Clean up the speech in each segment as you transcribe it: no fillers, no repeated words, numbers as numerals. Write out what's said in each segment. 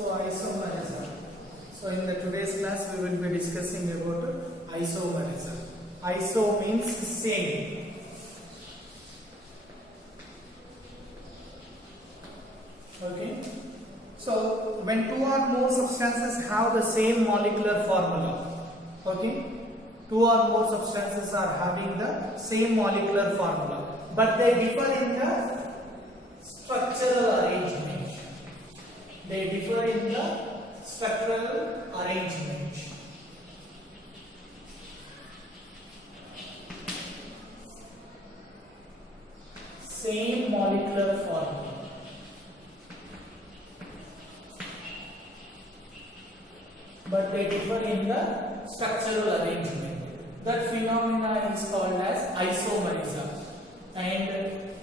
So isomerism. So in the today's class we will be discussing about isomerism. Iso means same. Okay. So when two or more substances have the same molecular formula, okay, two or more substances are having the same molecular formula, but they differ in the structural arrangement. They differ in the structural arrangement. Same molecular formula. But they differ in the structural arrangement. That phenomena is called as isomerism, and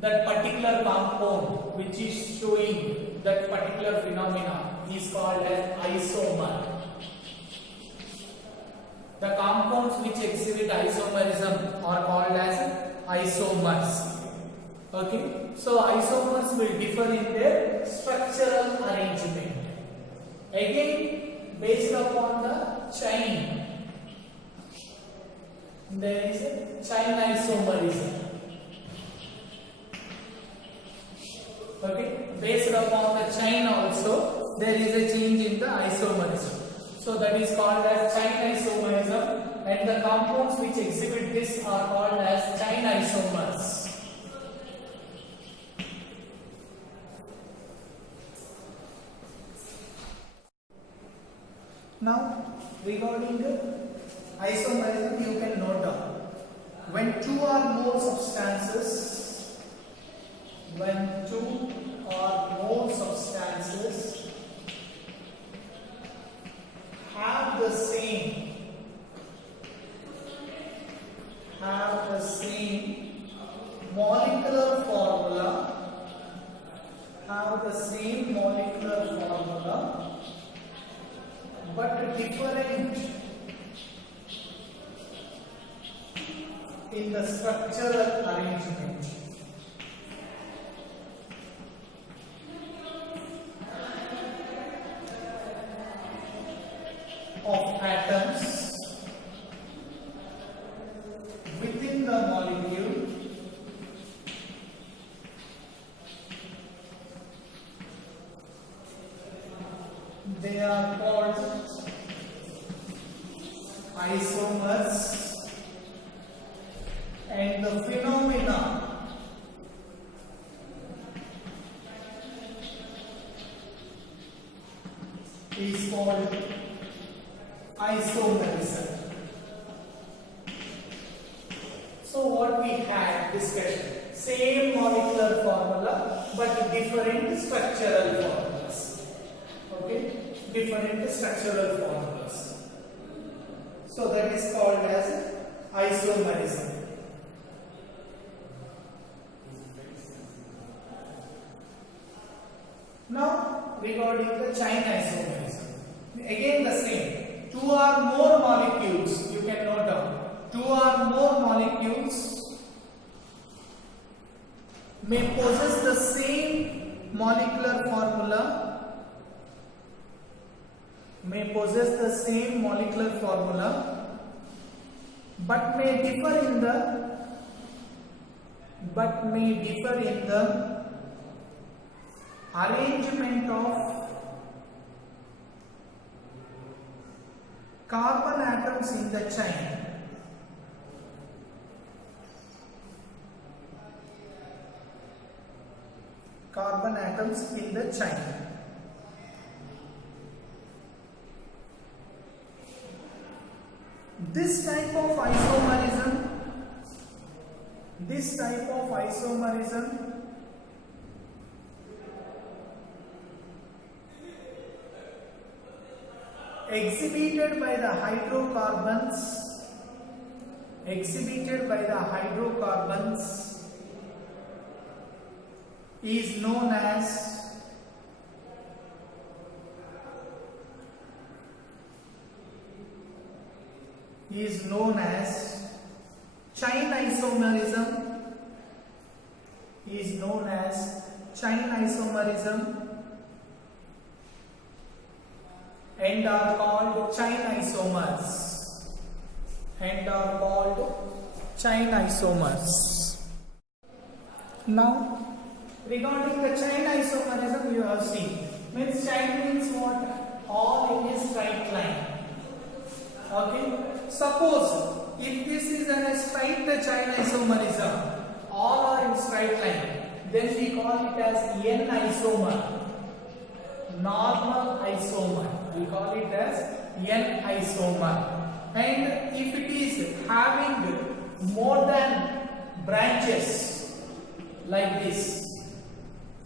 that particular compound which is showing that particular phenomena is called as isomer. The compounds which exhibit isomerism are called as isomers. Okay, so isomers will differ in their structural arrangement. Again, based upon the chain, there is a chain isomerism. Okay, based upon the chain also there is a change in the isomerism. So that is called as chain isomerism, and the compounds which exhibit this are called as chain isomers. Now, regarding the isomerism, you can note down when two or more substances have the same molecular formula, but different in the structural arrangement. Of atoms within the molecule, they are called isomers, and the phenomena is called isomerism. So what we had discussed, same molecular formula but different structural formulas. Okay, different structural formulas. So that is called as isomerism. Now regarding the chain isomerism, again the same. Two or more molecules, you can note down, two or more molecules may possess the same molecular formula, but may differ in the arrangement of carbon atoms in the chain. Carbon atoms in the chain. This type of isomerism exhibited by the hydrocarbons is known as chain isomerism and are called chain isomers. And are called chain isomers. Now, regarding the chain isomerism, you have seen. Means chain means what? All in a straight line. Okay. Suppose if this is a straight chain isomerism, all are in straight line, then we call it as N isomer. Normal isomer. We call it as N isomer. And if it is having more than branches like this,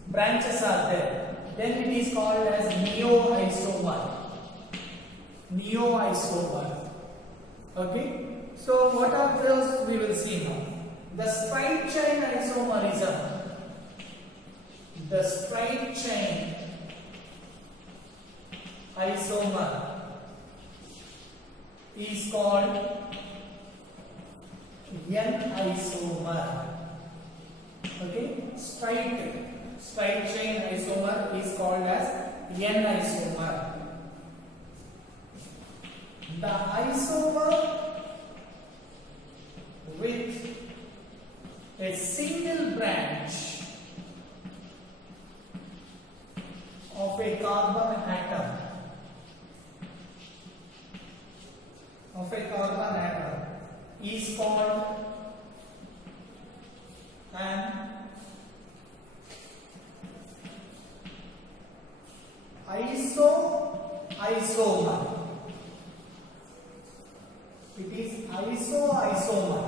branches are there, then it is called as neo-isomer. Neo-isomer. Okay. So what are those we will see now? The straight chain isomerism. The straight chain isomer is called N isomer. Okay, straight chain isomer is called as N isomer. The isomer with a single branch of a carbon atom is called an isomer. It is isomer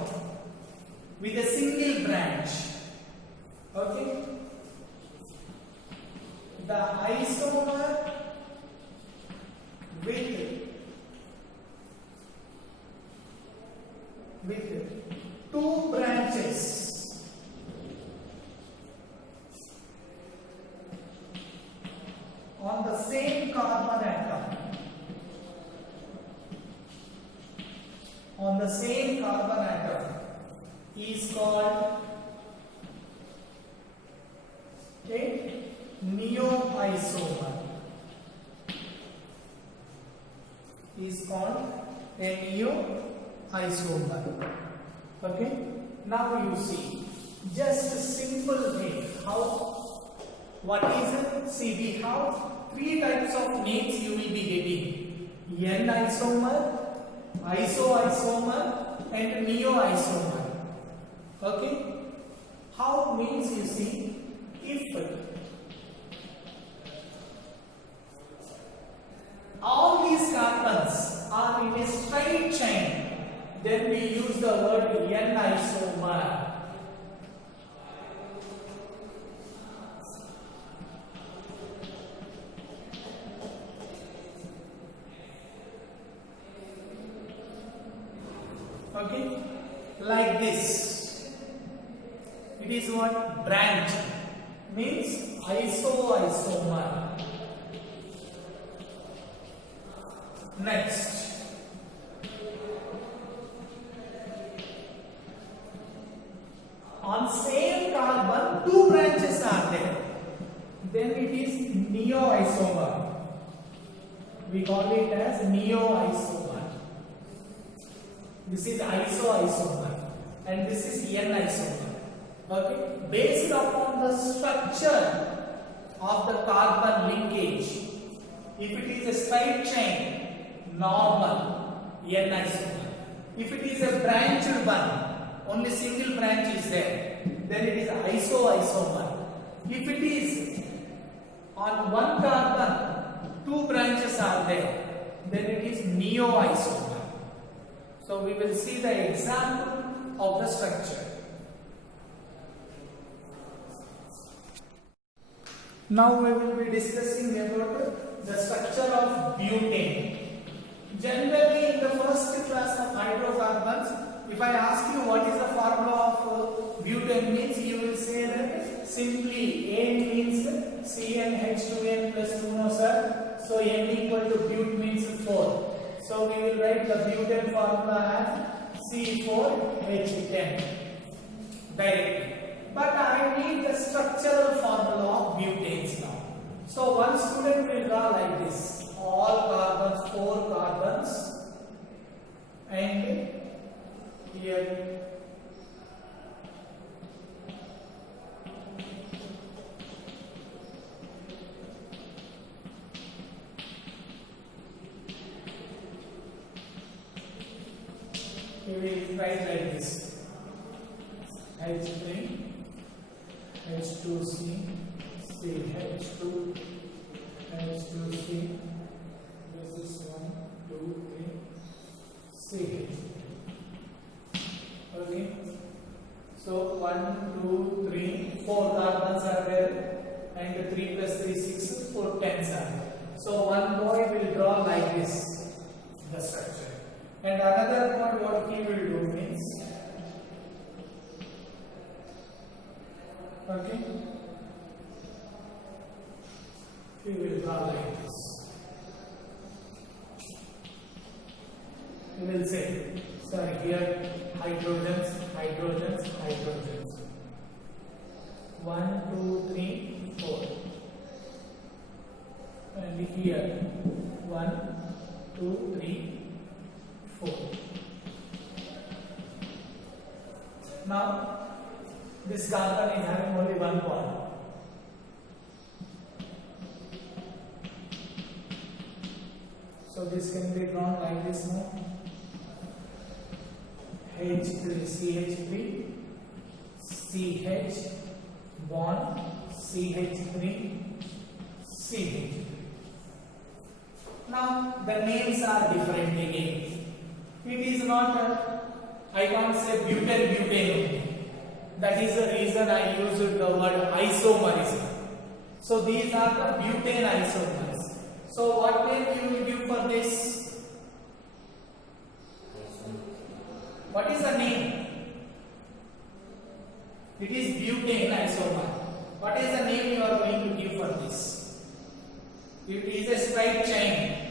with a single branch. Okay. The isomer with two branches on the same carbon atom. On the same carbon atom is called a neo-isomer. Is called a neo-isomer. Okay. Now you see, just a simple way. What is it? See, we have three types of names you will be getting: N isomer, isomer, and neo-isomer. Okay. How means, you see, if all these carbons are in a straight chain, then we use the word N isomer. Okay, like this. It is what? Branch. Means isomer. Next, on same carbon two branches are there, then it is neo-isomer. We call it as neo-isomer. This is isomer and this is N-isomer. Okay, based upon the structure of the carbon linkage. If it is a straight chain, normal, N-isomer. If it is a branched one, only single branch is there, then it is isomer. If it is on one carbon, two branches are there, then it is neo-isomer. So we will see the example of the structure. Now we will be discussing about the structure of butane. Generally, in the first class of hydrocarbons, if I ask you what is the formula of butane means, you will say that simply A means CnH2n plus 2, no sir. So N equal to but means 4. So we will write the butane formula as C4H10 directly. But I need the structural formula of butanes now. So one student will draw like this all carbons, 4 carbons, and here we will write like this: H3, H2C, CH2, H2C. This is 1, 2, 3, CH. Okay. So 1, 2, 3, 4 carbons are there, and 3 plus 3, 6, 4 tens are there. So one boy will draw like this the structure, and another boy what he will do means, okay, he will draw like this. He will say, sir, here hydrogens, hydrogens, hydrogens. 1, 2, 3, 4. And here 1, 2, 3, 4. Now this carbon is having only one bond. So this can be drawn like this now. H3, CH3, CH, bond, CH3, CH3. Now the names are different again. It is not I can't say butane, butane. That is the reason I used the word isomerism. So these are the butane isomers. So what name you will give for this? What is the name? It is butane isomer. What is the name you are going to give for this? It is a straight chain.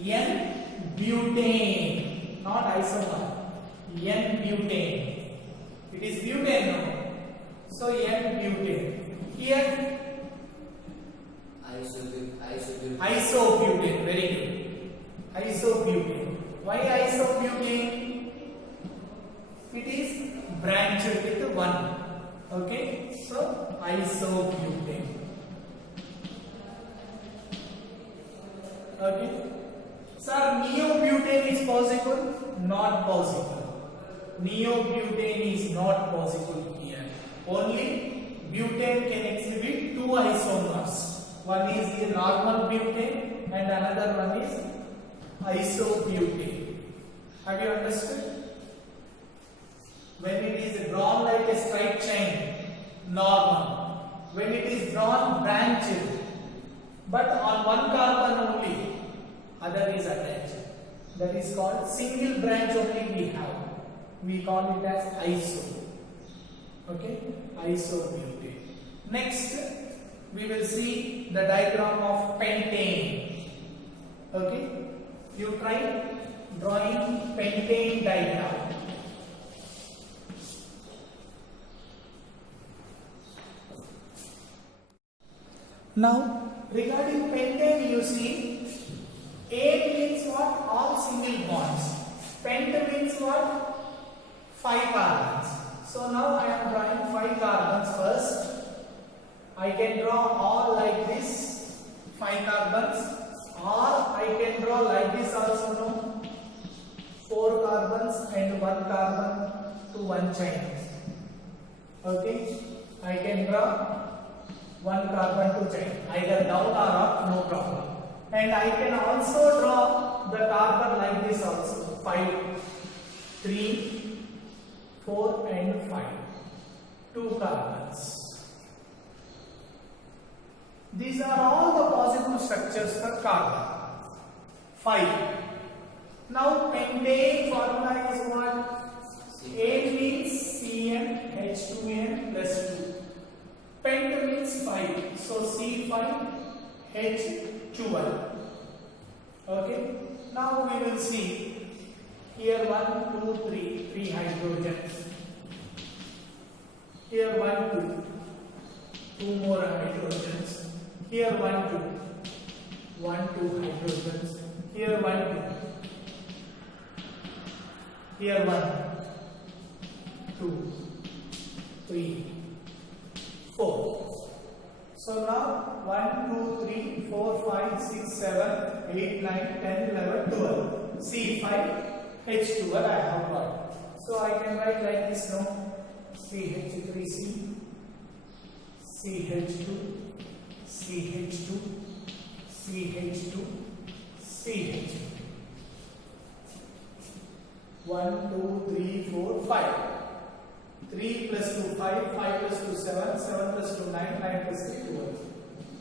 N-butane, not isomer. N-butane. It is butane now. So N-butane. Here isobutane. Very good. Isobutane. Why isobutane? It is branched with 1. Okay. So isobutane. Okay. Sir, neobutane is possible? Not possible. Neobutane is not possible here. Only butane can exhibit 2 isomers. One is the normal butane and another one is isobutane. Have you understood? When it is drawn like a straight chain, normal. When it is drawn branched, but on one carbon only, other is attached. That is called single branch only we have. We call it as iso. Okay, isobutane. Next, we will see the diagram of pentane. Okay, you try drawing pentane diagram. Now, regarding pentane, you see, A means what? All single bonds. Pent means what? 5 carbons. So now I am drawing 5 carbons first. I can draw all like this, 5 carbons, or I can draw like this also, no? 4 carbons and 1 carbon to 1 chain. Okay, I can draw 1 carbon to chain, either down or up, no problem. And I can also draw the carbon like this also, 5, 3, 4 and 5, 2 carbons. These are all the possible structures for carbon. 5. Now pentane formula is what? A means CnH2n plus 2. Pent means 5. So C5H12. Okay. Now we will see here 1, 2, 3, 3 hydrogens. Here 1, 2, 2 more hydrogens. Here 1, 2. 1, 2 hydrogens. Here 1, 2. Here 1, 2, 3, 4. So now 1, 2, 3, 4, 5, 6, 7, 8, 9, 10, 11, 12. C5, H2 I have got. So I can write like this now. CH3C, CH2, CH2, CH2, CH2. 1, 2, 3, 4, 5. 3 plus 2, 5, 5 plus 2, 7, 7 plus 2, 9, 9 plus 3, 12.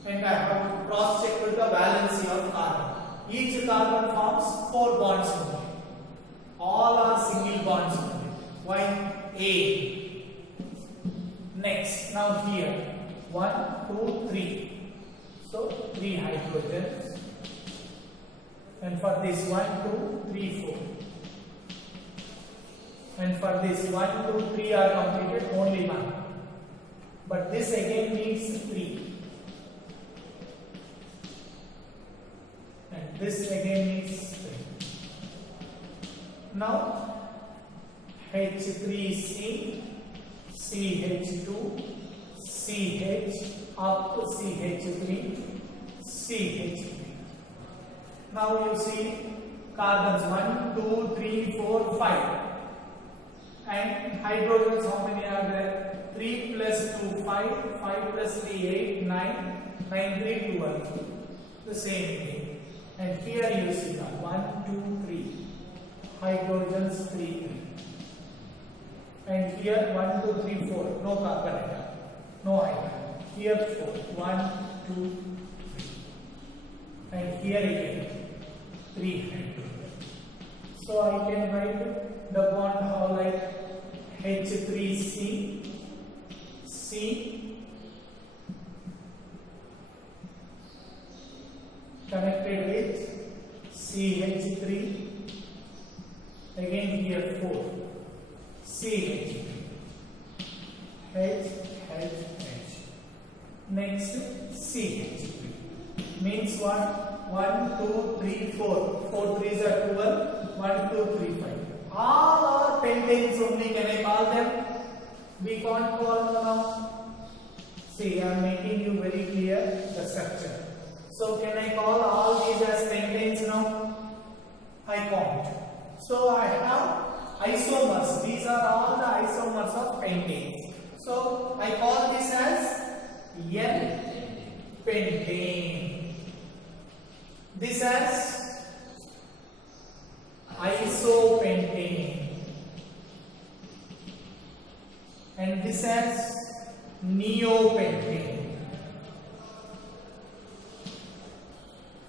And I have to cross check with the valency of carbon. Each carbon forms 4 bonds only. All are single bonds only. Why? A. Next, now here 1, 2, 3. So 3 hydrogens. And for this 1, 2, 3, 4. And for this 1, 2, 3 are completed, only 1. But this again needs 3. And this again needs 3. Now H3C, CH2, CH up to CH3, CH3. Now you see carbons 1, 2, 3, 4, 5. And hydrogens, how many are there? 3 plus 2, 5, 5 plus 3, 8, 9, 9, 3, 12. The same thing. And here you see that 1, 2, 3. Hydrogens 3, 3. And here 1, 2, 3, 4. No carbon atom. No hydrogen. Here 4. 1, 2, 3. And here again 3 hydrogen. So I can write the bond how like H3C, C connected with CH3, again here 4, CH3, H, H, H. Next CH3 means what? 1, 2, 3, 4. 4 3s are 12. 1, 2, 3, 5. All are pentanes only. Can I call them? We can't call them now. See, I am making you very clear the structure. So can I call all these as pentanes now? I can't. So I have isomers. These are all the isomers of pentanes. So I call this as N-pentane. This as isopentane. And this as neopentane.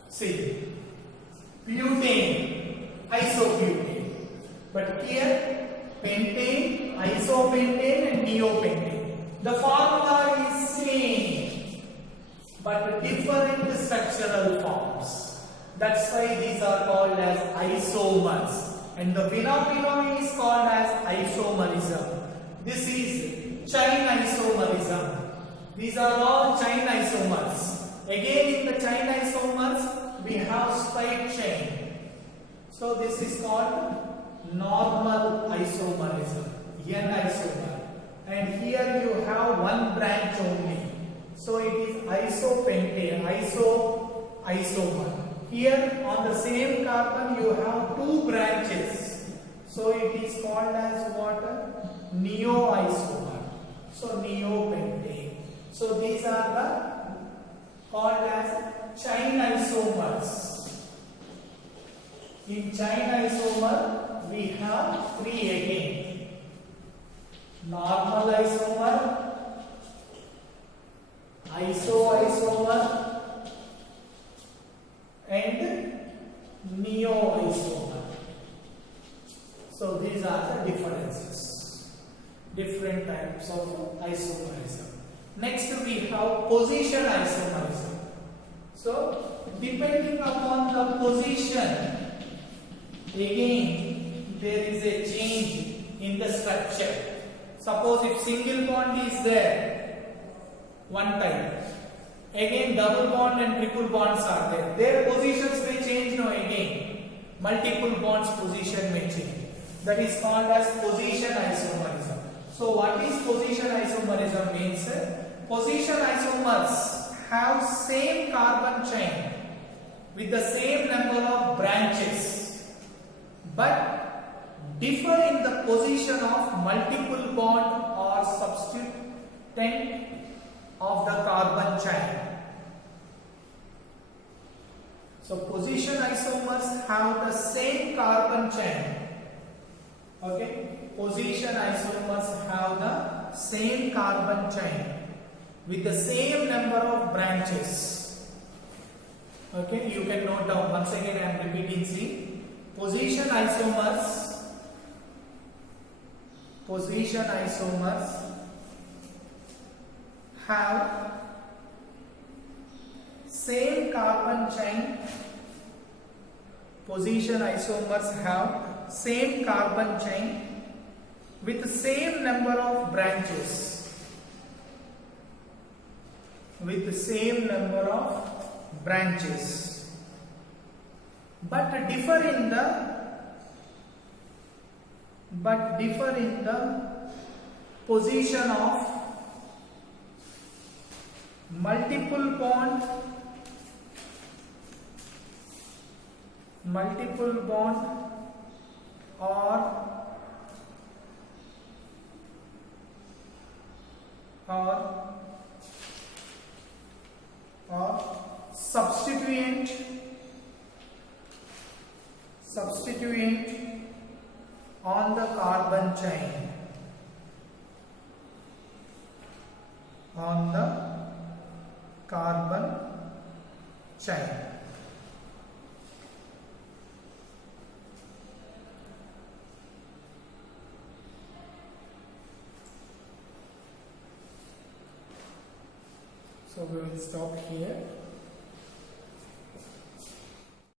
See, butane, isobutane. But here, pentane, isopentane and neopentane. The formula is same, but different structural forms. That's why these are called as isomers. And the phenomenon is called as isomerism. This is chain isomerism. These are all chain isomers. Again, in the chain isomers, we have straight chain. So this is called normal isomerism, N isomer. And here you have one branch only. So it is isopentane, isomer. Here on the same carbon you have 2 branches. So it is called as what? Neoisomer. So neopentane. So these are the called as chain isomers. In chain isomer we have 3 again. Normal isomer, isoisomer and neoisomer. So these are the differences. Different types of isomerism. Next we have position isomerism. So depending upon the position, again there is a change in the structure. Suppose if single bond is there, one type, Again, double bond and triple bonds are there. Their positions may change. No, again, multiple bonds position may change. That is called as position isomerism. So, what is position isomerism means? Position isomers have same carbon chain with the same number of branches, but differ in the position of multiple bond or substituent of the carbon chain. So position isomers have the same carbon chain. Okay, position isomers have the same carbon chain with the same number of branches. Okay, you can note down once again. I am repeating. See, position isomers have same carbon chain. Position isomers have same carbon chain with the same number of branches. With the same number of branches, but differ in the position of multiple bond or substituent on the carbon chain. So we will stop here.